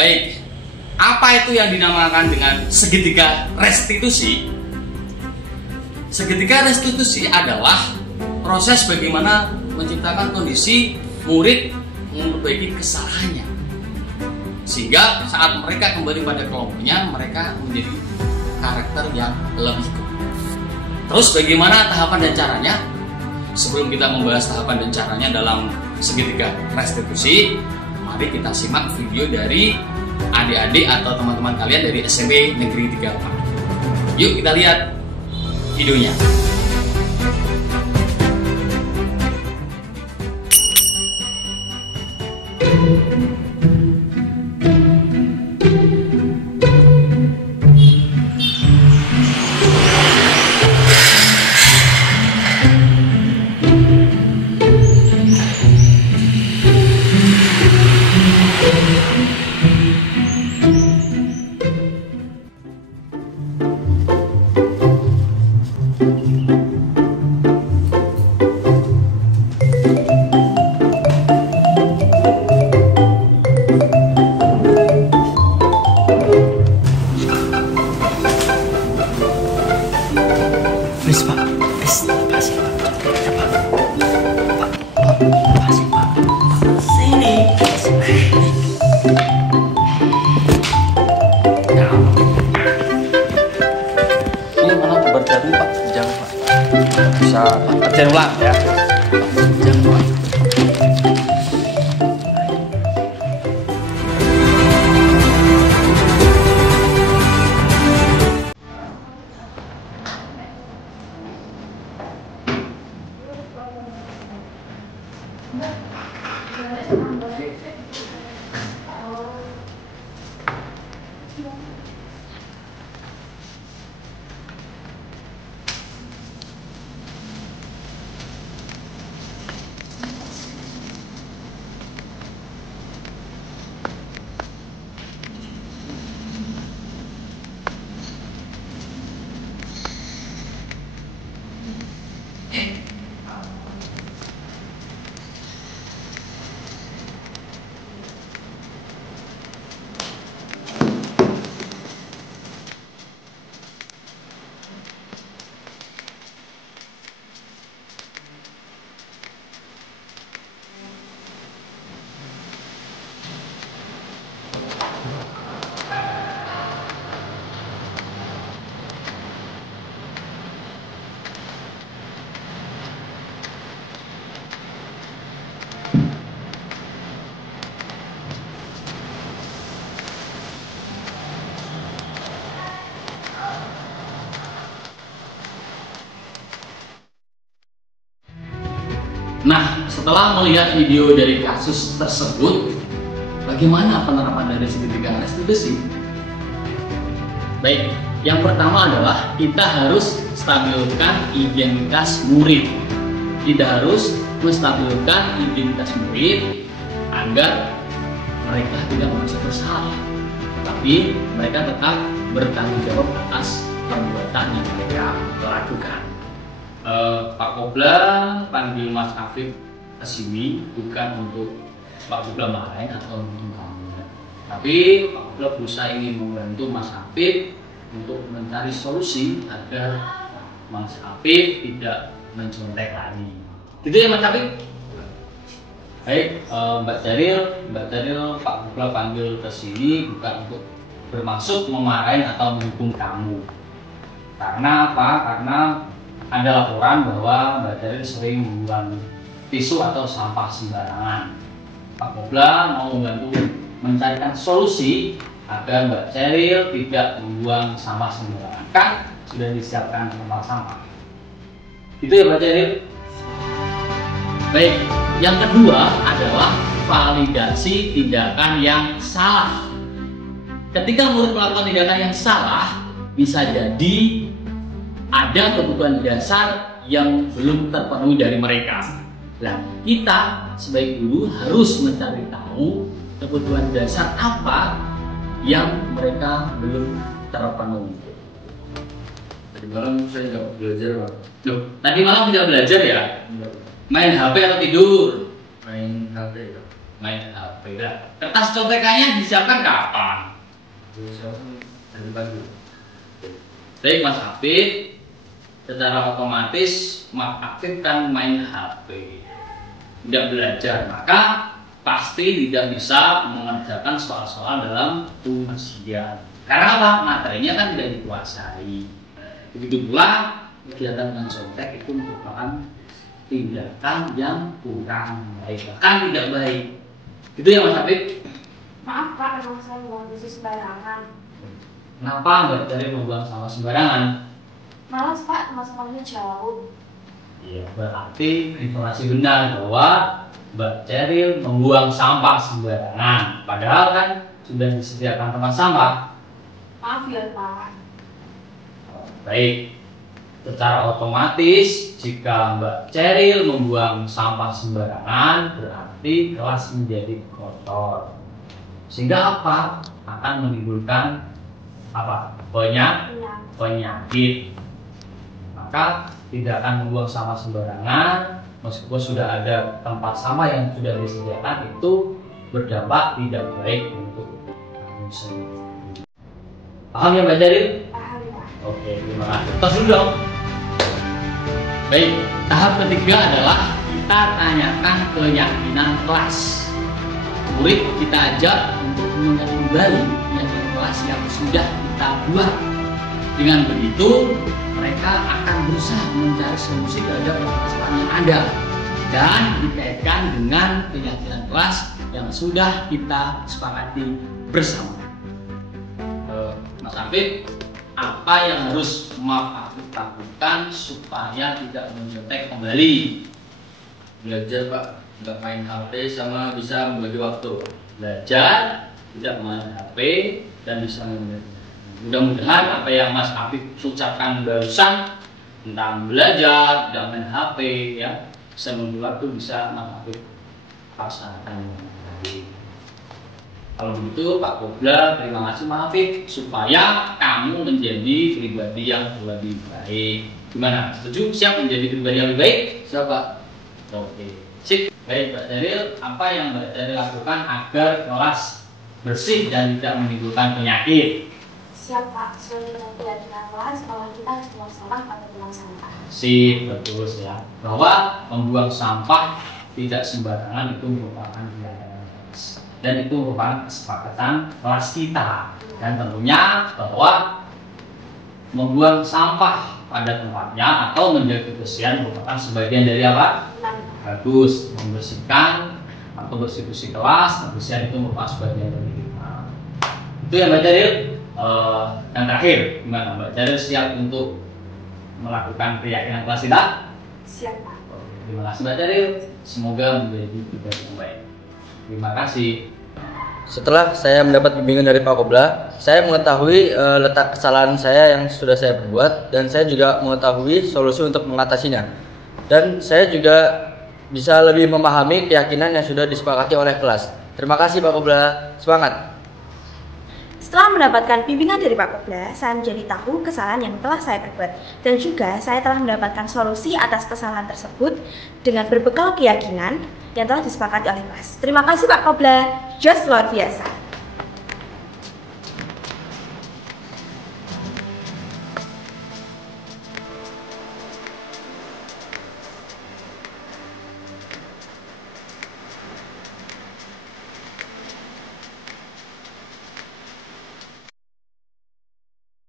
Baik, apa itu yang dinamakan dengan segitiga restitusi? Segitiga restitusi adalah proses bagaimana menciptakan kondisi murid memperbaiki kesalahannya, sehingga saat mereka kembali pada kelompoknya mereka menjadi karakter yang lebih kuat. Terus bagaimana tahapan dan caranya? Sebelum kita membahas tahapan dan caranya dalam segitiga restitusi, mari kita simak video dari adik-adik atau teman-teman kalian dari SMP Negeri 34. Yuk kita lihat videonya. Bisa kerjain ulang ya. Nah, setelah melihat video dari kasus tersebut, bagaimana penerapan dari segitiga restitusi? Baik, yang pertama adalah kita harus stabilkan identitas murid. Kita harus menstabilkan identitas murid agar mereka tidak merasa bersalah, tapi mereka tetap bertanggung jawab atas perbuatan yang mereka lakukan. Pak Kobla panggil Mas Afif ke sini bukan untuk Pak Kobla marahin atau untuk kamu, tapi Pak Kobla berusaha ingin membantu Mas Afif untuk mencari solusi agar Mas Afif tidak mencontek lagi. Gitu ya Mas Afif? Baik, Mbak Daril, Pak Kobla panggil ke sini bukan untuk bermaksud memarahin atau menghukum kamu. Karena apa? Karena ada laporan bahwa Mbak Daril sering membuang tisu atau sampah sembarangan. Pak Kobla mau membantu mencarikan solusi agar Mbak Daril tidak membuang sampah sembarangan. Kan sudah disiapkan tempat sampah. Itu ya Mbak Daril? Baik, yang kedua adalah validasi tindakan yang salah. Ketika murid melakukan tindakan yang salah, bisa jadi ada kebutuhan dasar yang belum terpenuhi dari mereka. Nah, kita sebagai guru harus mencari tahu kebutuhan dasar apa yang mereka belum terpenuhi. Tadi malam saya nggak belajar, Pak. Loh, tadi malam tidak belajar ya? Main HP atau tidur? Main HP, Pak. main HP. Kertas contekannya disiapkan kapan? Dari pagi. Baik Mas Hafid, secara otomatis Mas Hafid kan main HP, tidak belajar, maka pasti tidak bisa mengerjakan soal-soal dalam ujian. Karena apa? Materinya kan tidak dikuasai. Begitu pula kegiatan mencontek itu merupakan tindakan yang kurang baik, bahkan tidak baik. Itu ya Mas Hafid. Maaf Pak, emang saya buang besi sembarangan. Kenapa Mbak Ceril membuang sampah sembarangan? Malas Pak, tempat sampahnya jauh. Iya, berarti informasi benar bahwa Mbak Ceril membuang sampah sembarangan. Padahal kan sudah disediakan tempat sampah. Maaf ya Pak. Baik, secara otomatis jika Mbak Ceril membuang sampah sembarangan berarti kelas menjadi kotor. Sehingga apa? Akan menimbulkan apa? Penyakit. Maka tidak akan membuang sampah sembarangan meskipun sudah ada tempat sampah yang sudah disediakan, itu berdampak tidak baik untuk kamu sendiri. Paham ya Mbak Ceril? Paham Pak. Oke, terima kasih. Tos dulu dong. Baik, tahap ketiga adalah kita tanyakan keyakinan kelas. Murid kita ajak untuk mengingat kembali keyakinan kelas yang sudah kita buat. Dengan begitu, mereka akan berusaha mencari solusi terhadap permasalahan yang ada dan dikaitkan dengan keyakinan kelas yang sudah kita sepakati bersama. Mas Hafid, apa yang harus Mas Hafid lakukan supaya tidak mencontek kembali? Belajar Pak, nggak main HP sama bisa membagi waktu. Belajar, tidak main HP, dan bisa membagi. Mudah-mudahan apa yang Mas Hafid ucapkan barusan tentang belajar, tidak main HP, ya, bisa membagi waktu, bisa Mas Hafid laksanakan lagi. Kalau begitu Pak Kobra, terima kasih Mas Hafid, supaya kamu menjadi pribadi yang lebih baik. Gimana? Setuju? Siap menjadi pribadi yang lebih baik? Siapa? Oke, sip. Baik Mbak Ceril, apa yang Mbak Ceril lakukan agar kelas bersih dan tidak menimbulkan penyakit? Siap Pak, sesuai dengan keyakinan kelas kalau kita harus buang sampah pada buang sampah. Sip, betul ya. Bahwa membuang sampah tidak sembarangan itu merupakan keyakinan kelas. Dan itu merupakan kesepakatan kelas kita. Dan tentunya bahwa membuang sampah pada tempatnya atau menjaga kebersihan merupakan sebagian dari apa? Bagus, membersihkan atau bersih-bersih kelas, kebersihan itu merupakan sebagian dari kita. Itu yang Mbak Ceril. Yang terakhir, gimana Mbak Ceril siap untuk melakukan keyakinan kelas kita? Siap Pak. Terima kasih Mbak Ceril. Semoga menjadi pribadi yang baik. Terima kasih. Setelah saya mendapat bimbingan dari Pak Kobra, saya mengetahui letak kesalahan saya yang sudah saya perbuat, dan saya juga mengetahui solusi untuk mengatasinya. Dan saya juga bisa lebih memahami keyakinan yang sudah disepakati oleh kelas. Terima kasih Pak Kobra, semangat! Setelah mendapatkan bimbingan dari Pak Kobra, saya menjadi tahu kesalahan yang telah saya perbuat. Dan juga saya telah mendapatkan solusi atas kesalahan tersebut dengan berbekal keyakinan yang telah disepakati oleh kelas. Terima kasih Pak Kobra, just luar biasa.